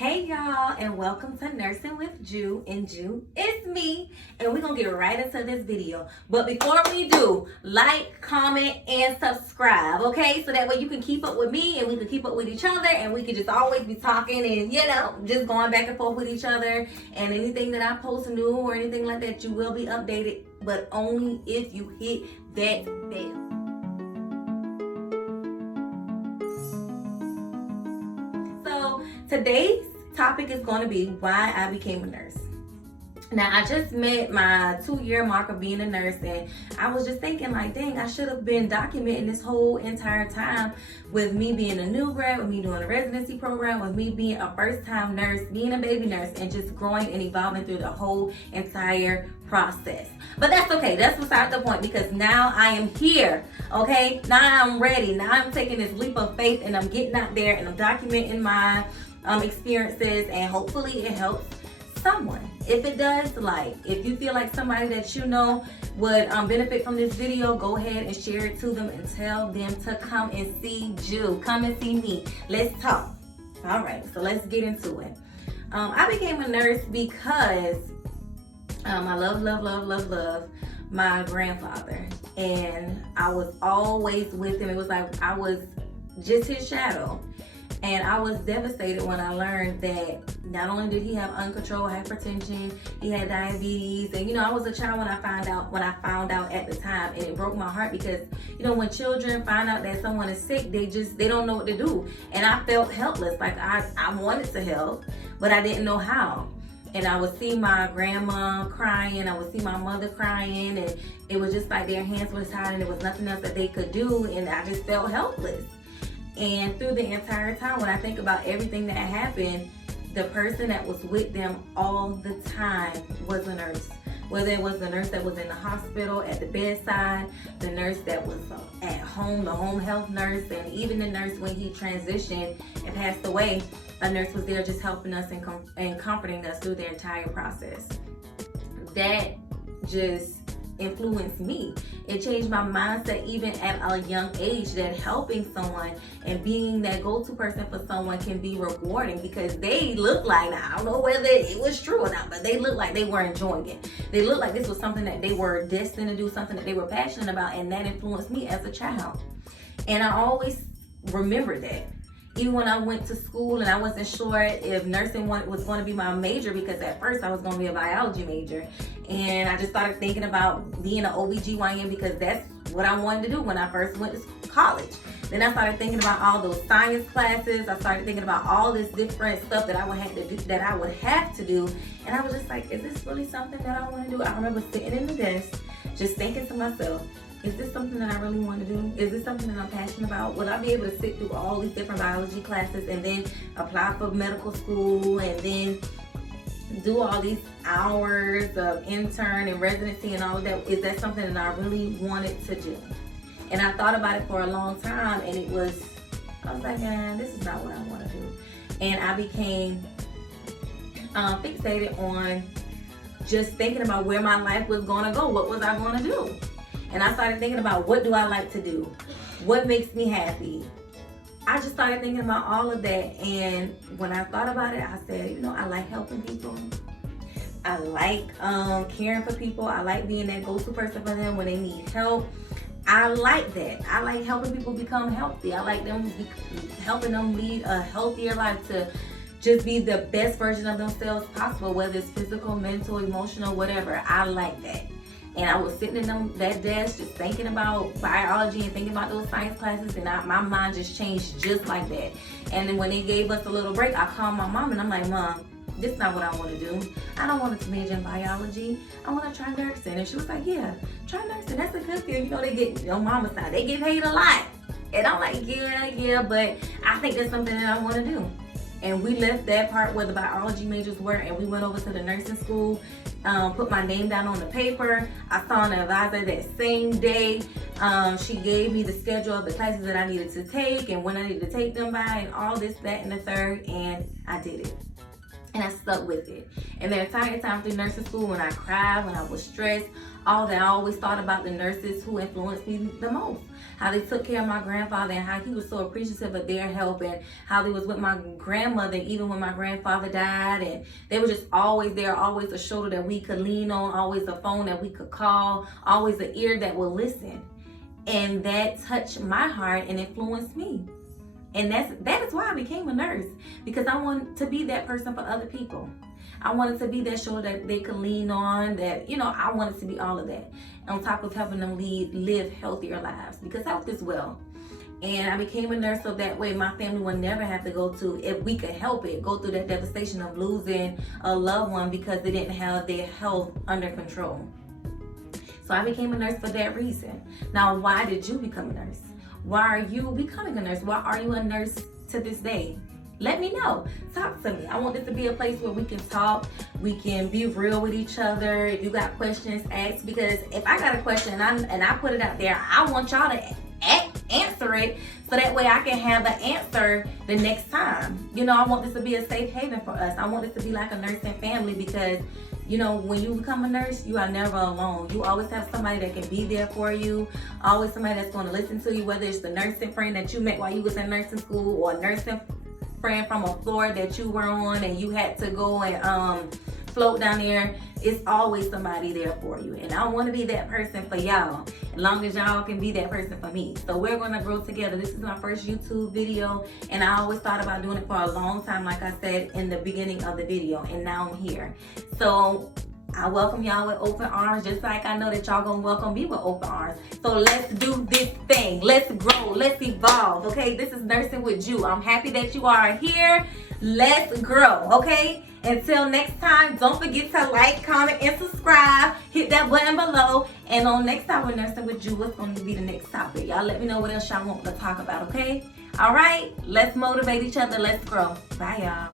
Hey y'all, and welcome to Nursing with Ju, and Ju is me, and we're gonna get right into this video. But before we do, like, comment, and subscribe, okay? So that way you can keep up with me and we can keep up with each other, and we can just always be talking and just going back and forth with each other. And anything that I post new or anything like that, you will be updated, but only if you hit that bell. So today's topic is going to be why I became a nurse. Now, I just met my 2-year mark of being a nurse, and I was just thinking like, dang, I should have been documenting this whole entire time with me being a new grad, with me doing a residency program, with me being a first-time nurse, being a baby nurse, and just growing and evolving through the whole entire process. But that's okay. That's beside the point, because now I am here, okay? Now I'm ready. Now I'm taking this leap of faith, and I'm getting out there, and I'm documenting my experiences, and hopefully it helps someone. If it does, if you feel like somebody that you know would benefit from this video, go ahead and share it to them and tell them to come and see Ju. Come and see me. Let's talk. All right, so let's get into it. I became a nurse because I love my grandfather, and I was always with him. It was like I was just his shadow. And I was devastated when I learned that not only did he have uncontrolled hypertension, he had diabetes. And I was a child when I found out at the time, and it broke my heart because when children find out that someone is sick, they don't know what to do. And I felt helpless. Like I wanted to help, but I didn't know how. And I would see my grandma crying, I would see my mother crying, and it was just like their hands were tied and there was nothing else that they could do, and I just felt helpless. And through the entire time, when I think about everything that happened, the person that was with them all the time was a nurse. Whether it was the nurse that was in the hospital at the bedside, the nurse that was at home, the home health nurse, and even the nurse when he transitioned and passed away, a nurse was there just helping us and comforting us through the entire process. That just influenced me. It changed my mindset even at a young age, that helping someone and being that go-to person for someone can be rewarding, because they look like, now I don't know whether it was true or not, but they looked like they were enjoying it. They looked like this was something that they were destined to do, something that they were passionate about, and that influenced me as a child. And I always remember that. Even when I went to school and I wasn't sure if nursing was going to be my major, because at first I was going to be a biology major. And I just started thinking about being an OBGYN because that's what I wanted to do when I first went to college. Then I started thinking about all those science classes. I started thinking about all this different stuff that I would have to do. And I was just like, is this really something that I want to do? I remember sitting in the desk just thinking to myself, is this something that I really want to do? Is this something that I'm passionate about? Will I be able to sit through all these different biology classes and then apply for medical school and then do all these hours of intern and residency and all of that? Is that something that I really wanted to do? And I thought about it for a long time, and I was like, this is not what I want to do. And I became fixated on just thinking about where my life was going to go. What was I going to do? And I started thinking about, what do I like to do? What makes me happy? I just started thinking about all of that. And when I thought about it, I said, I like helping people. I like caring for people. I like being that go-to person for them when they need help. I like that. I like helping people become healthy. I like helping them lead a healthier life, to just be the best version of themselves possible, whether it's physical, mental, emotional, whatever. I like that. And I was sitting in that desk just thinking about biology and thinking about those science classes, and my mind just changed just like that. And then when they gave us a little break, I called my mom and I'm like, Mom, this is not what I want to do. I don't want to major in biology. I want to try nursing. And she was like, yeah, try nursing. That's a good field. They get, mama's side, they get paid a lot. And I'm like, yeah, but I think that's something that I want to do. And we left that part where the biology majors were, and we went over to the nursing school, put my name down on the paper. I saw an advisor that same day. She gave me the schedule of the classes that I needed to take and when I needed to take them by and all this, that, and the third, and I did it. And I stuck with it. And the entire time through nursing school, when I cried, when I was stressed, all that, I always thought about the nurses who influenced me the most. How they took care of my grandfather and how he was so appreciative of their help, and how they was with my grandmother even when my grandfather died. And they were just always there, always a shoulder that we could lean on, always a phone that we could call, always an ear that would listen. And that touched my heart and influenced me. And that is why I became a nurse, because I wanted to be that person for other people. I wanted to be that shoulder that they could lean on, that, I wanted to be all of that. On top of helping them live healthier lives, because health is wealth. And I became a nurse so that way my family would never have to go to, if we could help it, go through that devastation of losing a loved one because they didn't have their health under control. So I became a nurse for that reason. Now, why did you become a nurse? Why are you becoming a nurse? Why are you a nurse to this day? Let me know. Talk to me. I want this to be a place where we can talk. We can be real with each other. If you got questions, ask. Because if I got a question and I put it out there, I want y'all to answer it, so that way I can have the answer the next time. I want this to be a safe haven for us. I want this to be like a nursing family, because when you become a nurse, you are never alone. You always have somebody that can be there for you. Always somebody that's going to listen to you, whether it's the nursing friend that you met while you was in nursing school, or a nursing friend from a floor that you were on and you had to go and float down there. It's always somebody there for you. And I want to be that person for y'all, as long as y'all can be that person for me. So we're going to grow together. This is my first YouTube video, and I always thought about doing it for a long time, like I said in the beginning of the video, and now I'm here. So I welcome y'all with open arms, just like I know that y'all gonna welcome me with open arms. So let's do this thing. Let's grow. Let's evolve. Okay, this is Nursing with Ju. I'm happy that you are here. Let's grow. Okay. Until next time, don't forget to like, comment, and subscribe. Hit that button below. And on next time with Nursing with Ju, what's going to be the next topic? Y'all let me know what else y'all want to talk about. Okay. All right. Let's motivate each other. Let's grow. Bye, y'all.